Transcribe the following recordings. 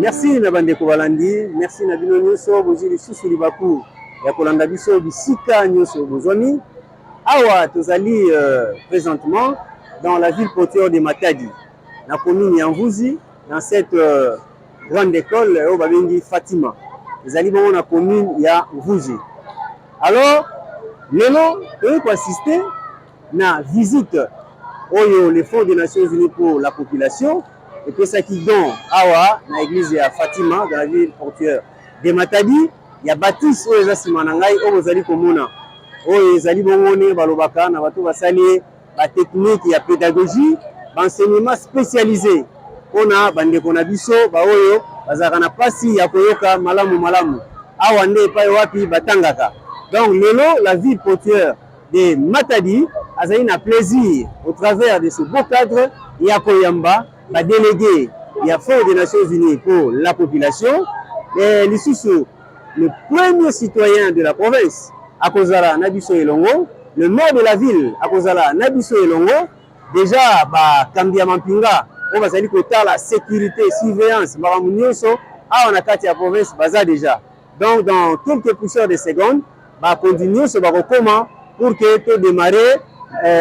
Merci na bandeko balandi, merci na bino nyonso bozili susu libaku ya kolanda biso bisika nyonso bozwami. Awa tozali présentement dans la ville portuaire de Matadi, na commune ya Mvuzi, dans cette grande école au babengi Fatima. Tozali bongo na commune ya Mvuzi. Alors, lelo toyei assister na visite oyo le Fonds des Nations Unies pour la population et puis ça qui don awa na église ya Fatima dans la ville portuaire de Matadi. Ya bâtisse oyo eza sima na ngai oyo bozali komona oyo ezali bongo ne balobaka na bato basali ba technique ya pédagogie enseignement spécialisé mpona bandeko na biso baoyo bazalaka na pasi ya koyoka malamu awa nde epai wapi batangaka. Donc lelo la ville portuaire de Matadi azali na plaisir au travers de ce beau cadre ya koyamba ba délégué ya Fonds des Nations Unies pour la population et lisusu le premier citoyen de la province akozala na biso elongo, le maire de la ville akozala na biso elongo. Déjà ba kambia mampinga o bazali kotala sécurité surveillance makambo nyonso awa na kati ya province baza déjà. Donc dans quelques poussières de secondes ba continuer so ba kokoma pour que to démarrer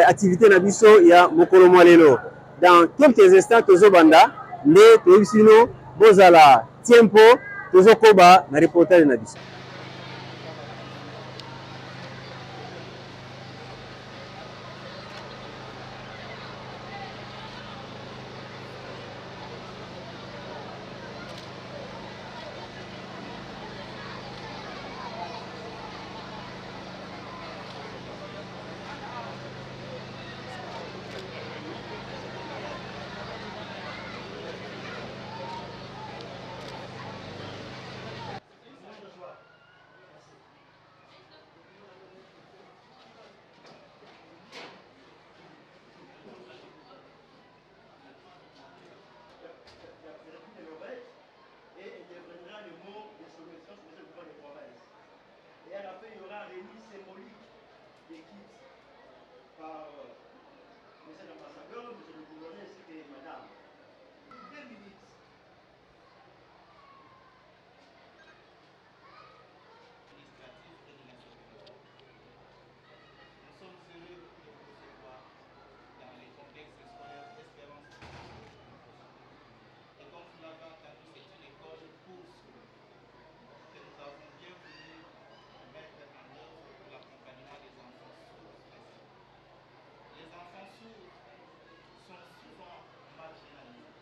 activité na biso ya mokolo lelo. Dans quelques instants tozobanda nde toyebisino bozala tiempo tozokoba na reportage na biso. Et à la fin, il y aura un remise symbolique des kits par monsieur l'ambassadeur, monsieur le gouverneur ainsi que madame. 2 minutes. Nous sommes heureux de vous recevoir dans les complexes scolaires Espérance. Et comme vous l'avez entendu, c'est une école pour sourds que nous avons bien voulu mettre en œuvre pour l'accompagnement des enfants sourds. Les enfants sourds sont souvent marginalisés.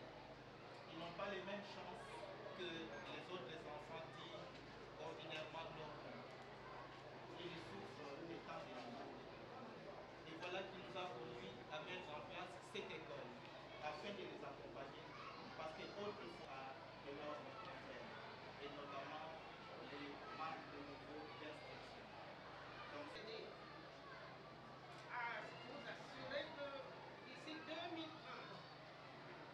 Ils n'ont pas les mêmes chances que les autres enfants dits ordinairement normaux. Ils souffrent étant des enfants. Et voilà qui nous a conduit à mettre en place cette école afin de les accompagner parce qu'autrefois de leurs contraintes et notamment les manques de niveau d'instruction. Donc c'est à vous assurer que d'ici 2030,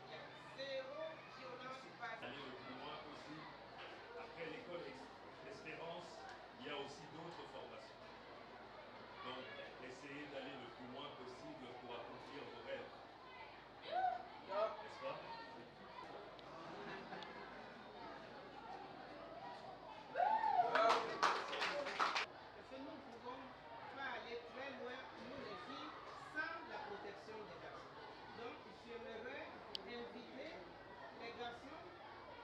il y a zéro violence basée. Aller le plus loin aussi. Après l'école Espérance, il y a aussi d'autres formations. Donc, essayez d'aller le plus loin possible pour accomplir vos rêves. N'est-ce pas? Parce que nous ne pouvons pas aller très loin, nous les filles, sans la protection des garçons. Donc, j'aimerais inviter les garçons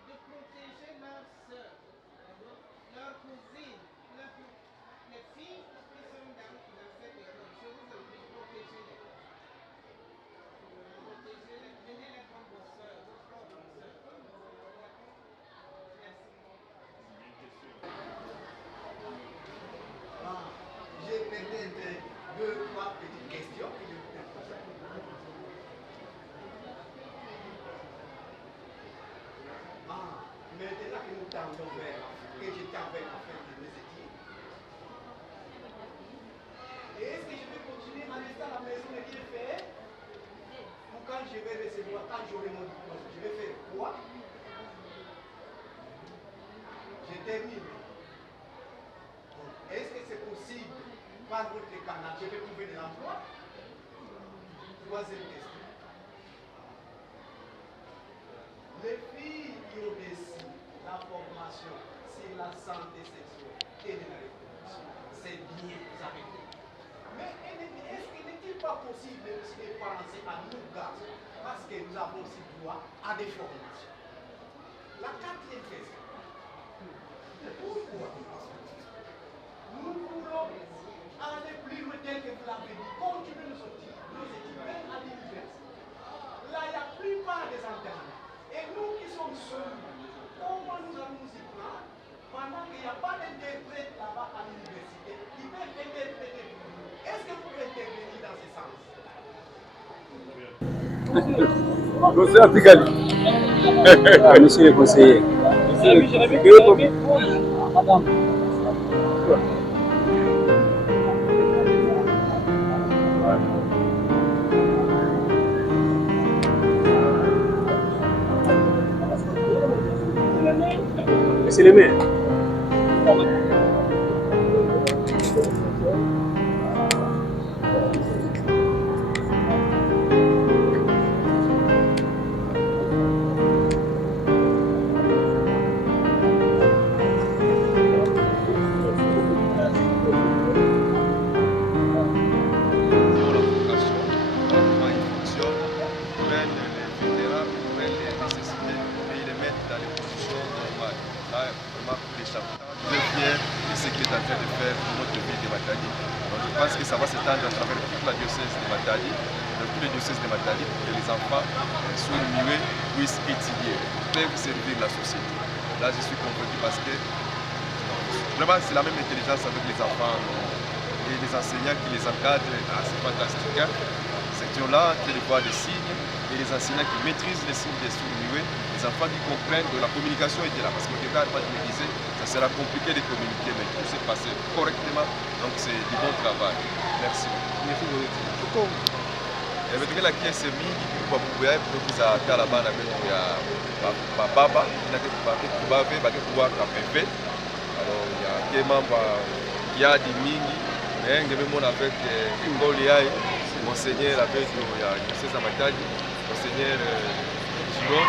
de protéger leurs sœurs, leurs cousines, les filles qui sont dans cette école. Je vous en prie, protégez-les. Protégez-les, tenez-les comme vos sœurs, vos propres sœurs. Merci. J'ai peut-être 2-3 petites questions que je voudrais poser. Maintenant que nous tendons vers, que je tends vers la fin de mes études, est-ce que je vais continuer en restant à la maison de qui est fait? Ou quand je vais recevoir, quand j'aurai mon diplôme, je vais faire quoi? Je termine. Est-ce que c'est possible, par votre canal, je vais trouver de l'emploi? Troisième question. Les filles qui ont des signes, formation sur la santé sexuelle et de la reproduction. C'est bien, vous avez dit. Mais est-ce qu'il n'est-il pas possible de penser à nous garçons, parce que nous avons aussi droit à des formations? La quatrième question. Pourquoi nous voulons aller plus loin tel que vous l'avez dit, continuer nos études même à l'université? Là, il y a la plupart des internats. Et nous qui sommes seuls, comment nous allons nous y prendre pendant qu'il n'y a pas d'interprète là-bas à l'université qui peut interpréter pour nous? Est-ce que vous pouvez intervenir dans ce sens? Monsieur le conseiller. Monsieur le maire. Je pense que ça va s'étendre à travers toute la diocèse de Matadi, dans tous les diocèses de Matadi, pour que les enfants soient muets, puissent étudier, peuvent servir la société. Là, je suis convaincu parce que vraiment, c'est la même intelligence avec les enfants et les enseignants qui les encadrent. C'est fantastique. Hein? Section-là, entre les voix des signes et les enseignants qui maîtrisent les signes des sourds muets, les enfants qui comprennent que la communication était là. Parce qu'au départ, moi, je me disais, ça sera compliqué de communiquer, mais tout s'est passé correctement. Donc, c'est du bon travail. Merci. Merci beaucoup. Avec la caisse mingi kwa kuya kuza kala bana betu ya baba na ke kubave ba ke kuwa KPV. Alors il y a des membres qui a des mingi mais ngebe mona avec ngoli yai monseigneur avec ya diocèse Matadi monseigneur Giron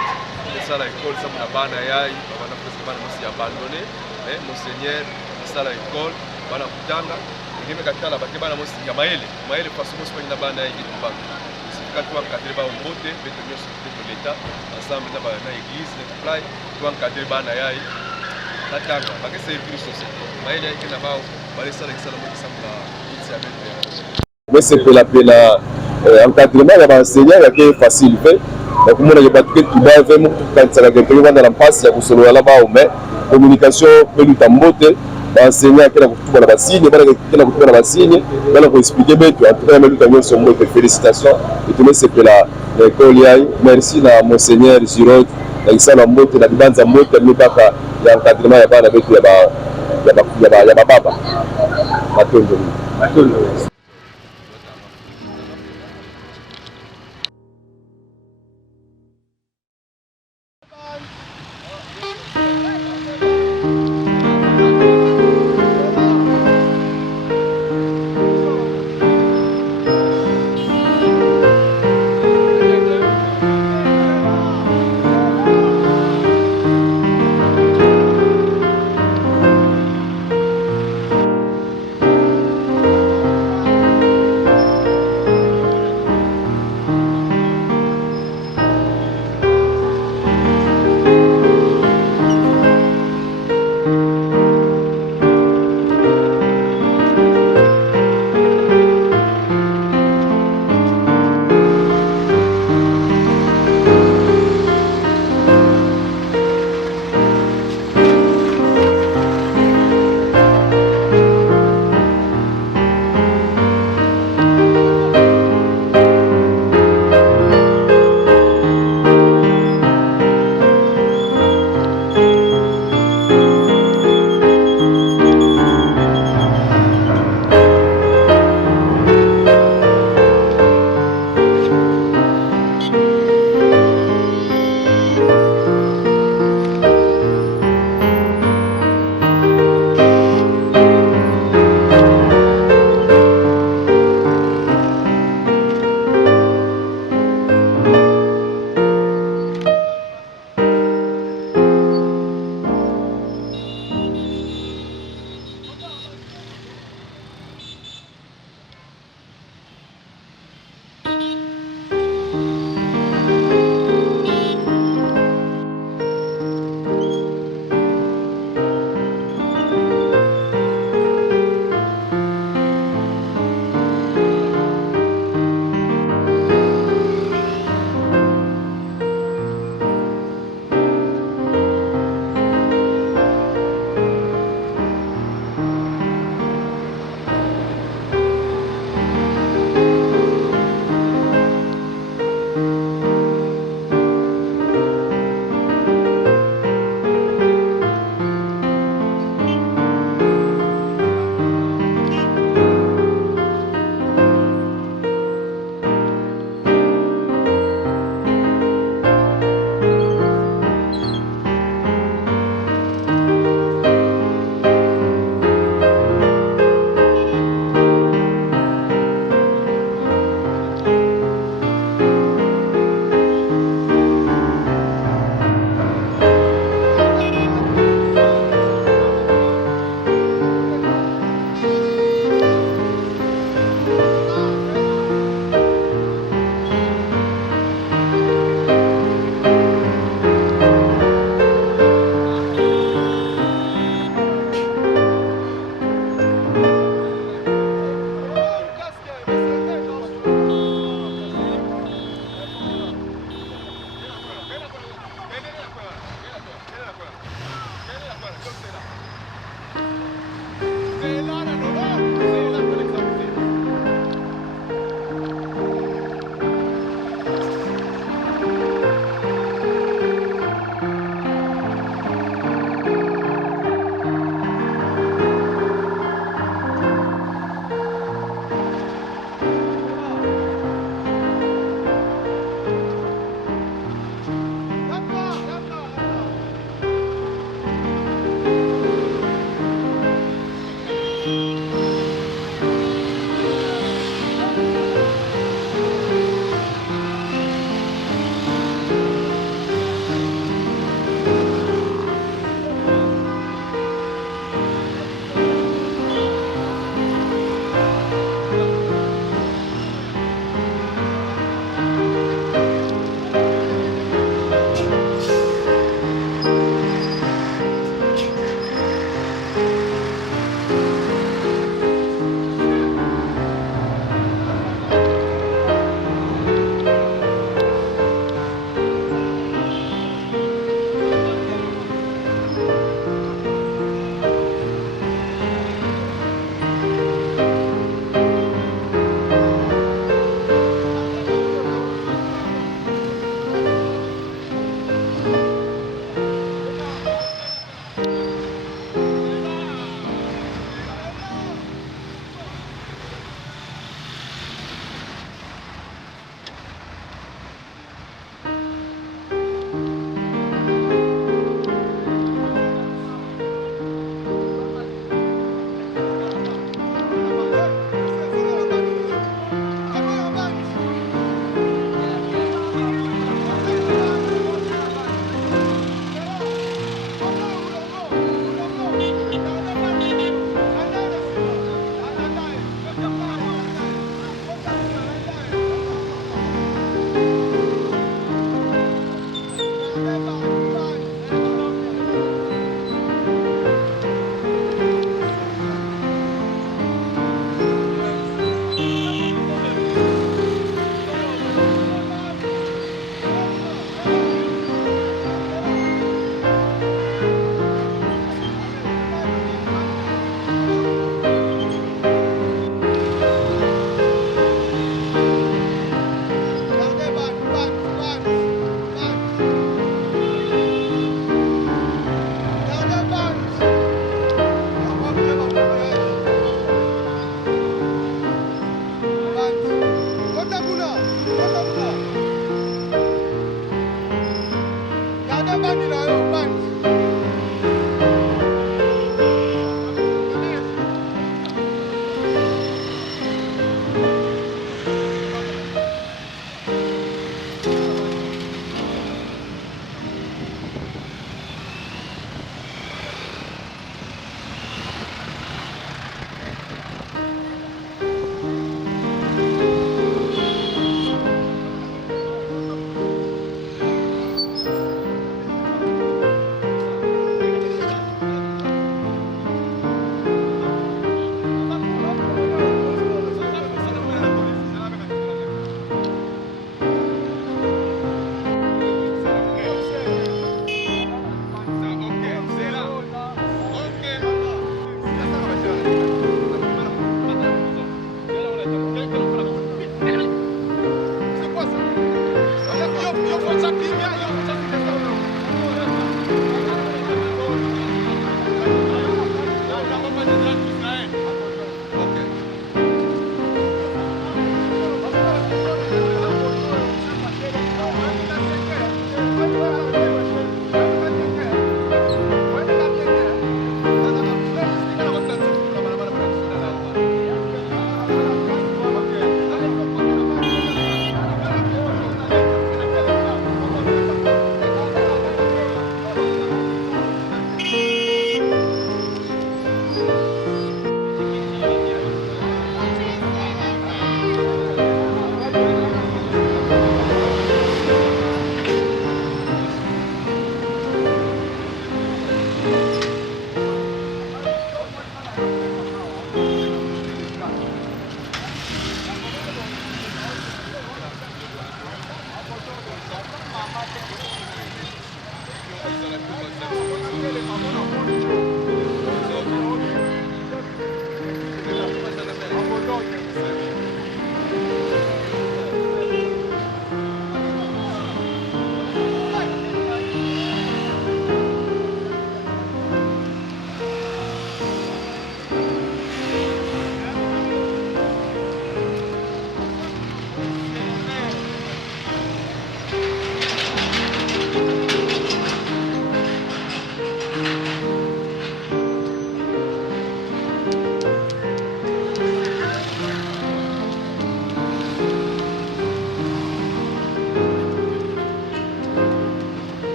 ça la école ça mona bana yai bana presque bana mosi abandonné mais monseigneur ça la école bana kutanga ngebe katala ba ke bana mosi ya maele façon mosi kwa bana yai kitubanga. Quand tu as encadré par un beauté, tu peux tenir sur l'État, ensemble dans l'église, dans tu as encadré par l'Aïe, tu as servir la société. Mais il y a des gens mais c'est que l'encadrement il y a enseignant qui est facile fait. Donc moi je pas que tu vas vraiment quand ça va quelqu'un dans la passe il y a solo là-bas mais communication peut lui t'emboter. Enseignant qui a tout la signe, qui a tout la signe, qui a expliqué bien tu as tout même le son mot de félicitations et tout c'est que l'école y merci à monseigneur Giron et ça la moto la danse moto ni baka ya encadrement ya bana betu ya baba matondo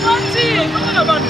Nanti, mana nak bantu?